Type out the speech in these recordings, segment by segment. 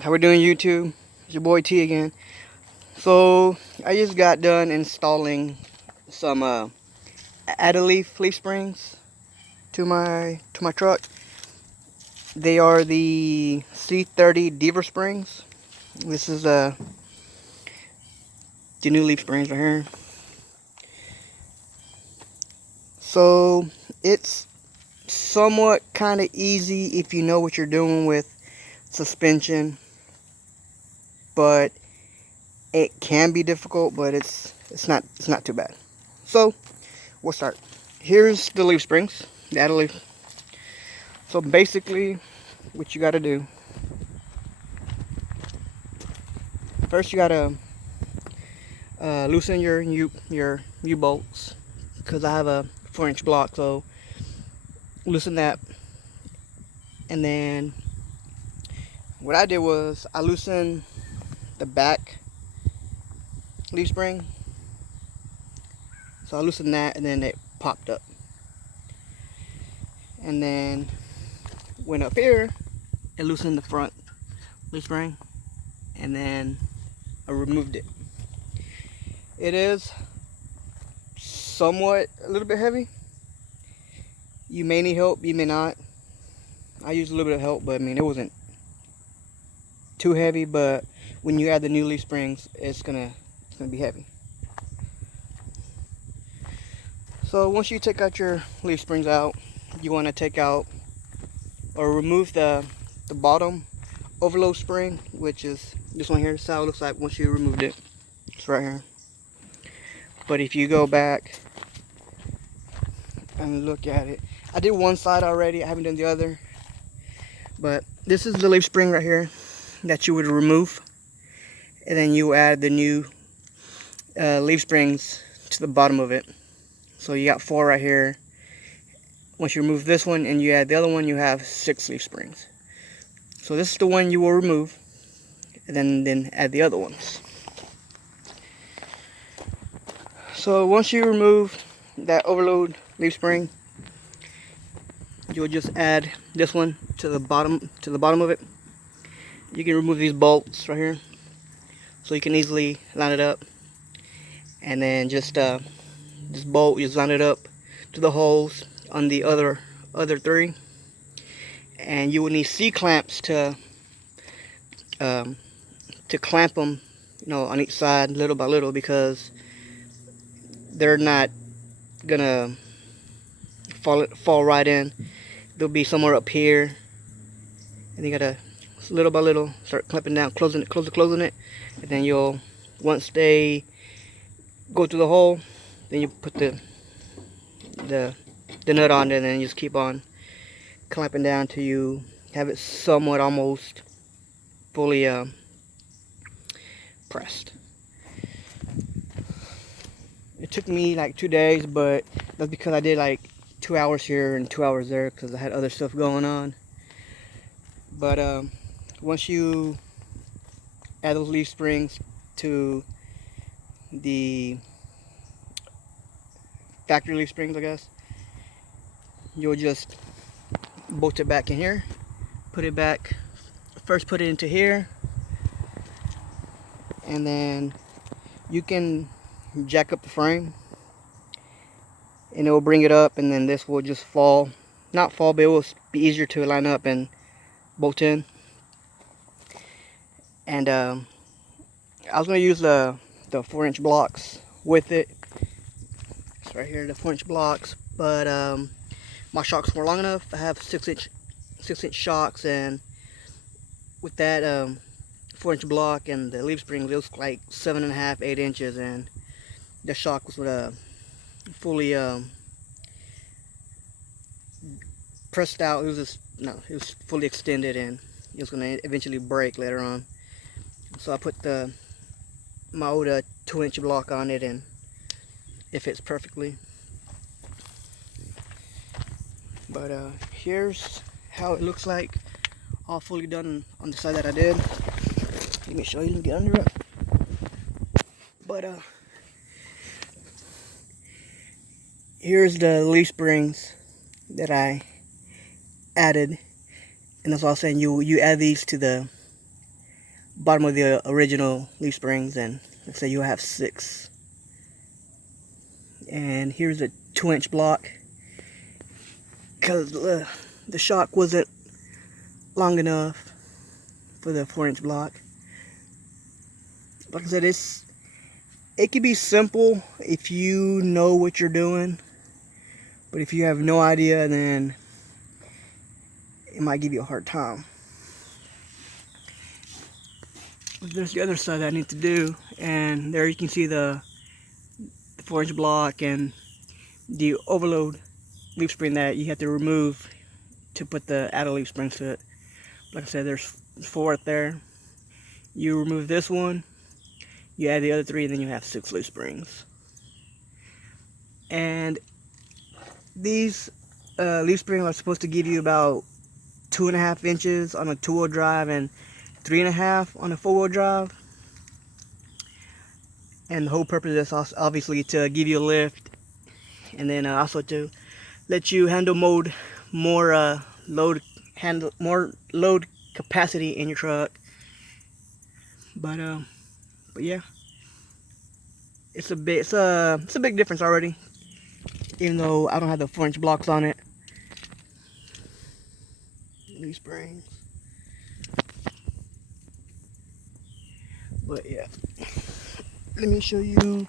How we doing, YouTube? It's your boy T again. So I just got done installing some leaf springs to my truck. They are the C30 deaver springs. This is the new leaf springs right here. So it's somewhat kind of easy if you know what you're doing with suspension, but it can be difficult. But it's not too bad. So we'll start. Here's the leaf springs, the added leaf. So basically, what you gotta do, first you gotta loosen your U bolts, because I have a 4-inch block, so loosen that. And then what I did was I loosened the back leaf spring. So I loosened that, and then it popped up. And then went up here and loosened the front leaf spring, and then I removed it. It is somewhat a little bit heavy. You may need help, you may not. I used a little bit of help, but I mean, it wasn't too heavy. But when you add the new leaf springs, it's gonna be heavy. So once you take out your leaf springs out, you want to take out or remove the bottom overload spring, which is this one here. This is how it looks like once you removed it. It's right here. But if you go back and look at it, I did one side already, I haven't done the other. But this is the leaf spring right here that you would remove, and then you add the new leaf springs to the bottom of it. So you got 4 right here. Once you remove this one and you add the other one, you have 6 leaf springs. So this is the one you will remove, and then add the other ones. So once you remove that overload leaf spring, you'll just add this one to the bottom of it. You can remove these bolts right here, so you can easily line it up. And then just this bolt, you just line it up to the holes on the other 3. And you will need C-clamps to clamp them, on each side little by little, because they're not gonna fall right in. They'll be somewhere up here, and you gotta little by little start clamping down, closing it, and then once they go through the hole, then you put the nut on there, and then you just keep on clamping down till you have it somewhat almost fully pressed. It took me like 2 days, but that's because I did like 2 hours here and 2 hours there, because I had other stuff going on. But once you add those leaf springs to the factory leaf springs, I guess, you'll just bolt it back in here, put it back, first put it into here, and then you can jack up the frame and it will bring it up, and then this will just not fall, but it will be easier to line up and bolt in. And I was going to use the 4-inch blocks with it. It's right here, the 4-inch blocks, but my shocks weren't long enough. I have 6-inch shocks, and with that 4-inch block and the leaf springs, it was like 7.5, 8 inches, and the shock was fully pressed out. It was fully extended, and it was going to eventually break later on. So I put my old 2-inch block on it, and it fits perfectly. But here's how it looks like, all fully done on the side that I did. Let me show you. Let me get under it. But here's the leaf springs that I added, and that's what I was saying. You add these to the bottom of the original leaf springs, and let's say you'll have 6. And here's a 2-inch block, because the shock wasn't long enough for the 4-inch block. Like I said, it can be simple if you know what you're doing, but if you have no idea, then it might give you a hard time. But there's the other side that I need to do, and there you can see the 4-inch block and the overload leaf spring that you have to remove to put the added leaf springs to it. Like I said, there's 4 right there. You remove this one, you add the other 3, and then you have 6 leaf springs. And these leaf springs are supposed to give you about 2.5 inches on a 2-wheel drive and 3.5 on a 4-wheel drive. And the whole purpose of this is obviously to give you a lift, and then also to let you handle more load capacity in your truck. But yeah, it's a big difference already, even though I don't have the 4-inch blocks on it. Leaf springs. But yeah, let me show you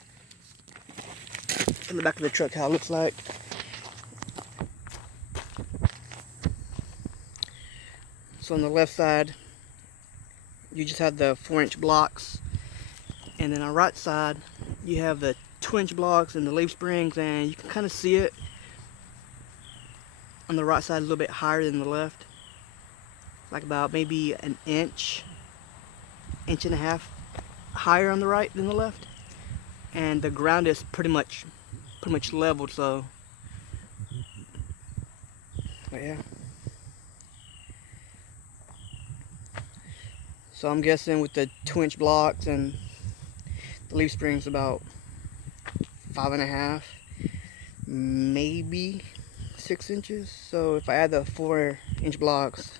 in the back of the truck how it looks like. So on the left side, you just have the 4-inch blocks, and then on the right side, you have the 2-inch blocks and the leaf springs, and you can kind of see it on the right side a little bit higher than the left, like about maybe an inch and a half higher on the right than the left, and the ground is pretty much leveled. So, but yeah. So I'm guessing with the 2-inch blocks and the leaf springs about 5.5, maybe 6 inches. So if I add the 4-inch blocks,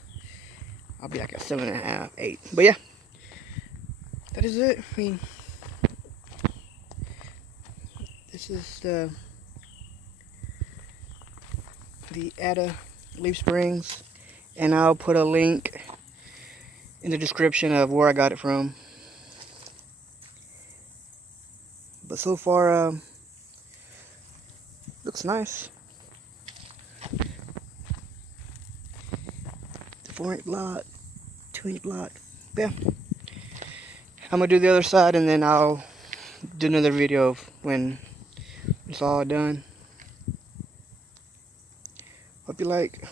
I'll be like at 7.5, 8. But yeah, that is it. I mean, this is the ADA leaf springs, and I'll put a link in the description of where I got it from. But so far, looks nice. The 4-inch block, 2-inch block. Yeah. I'm gonna do the other side, and then I'll do another video of when it's all done. Hope you like.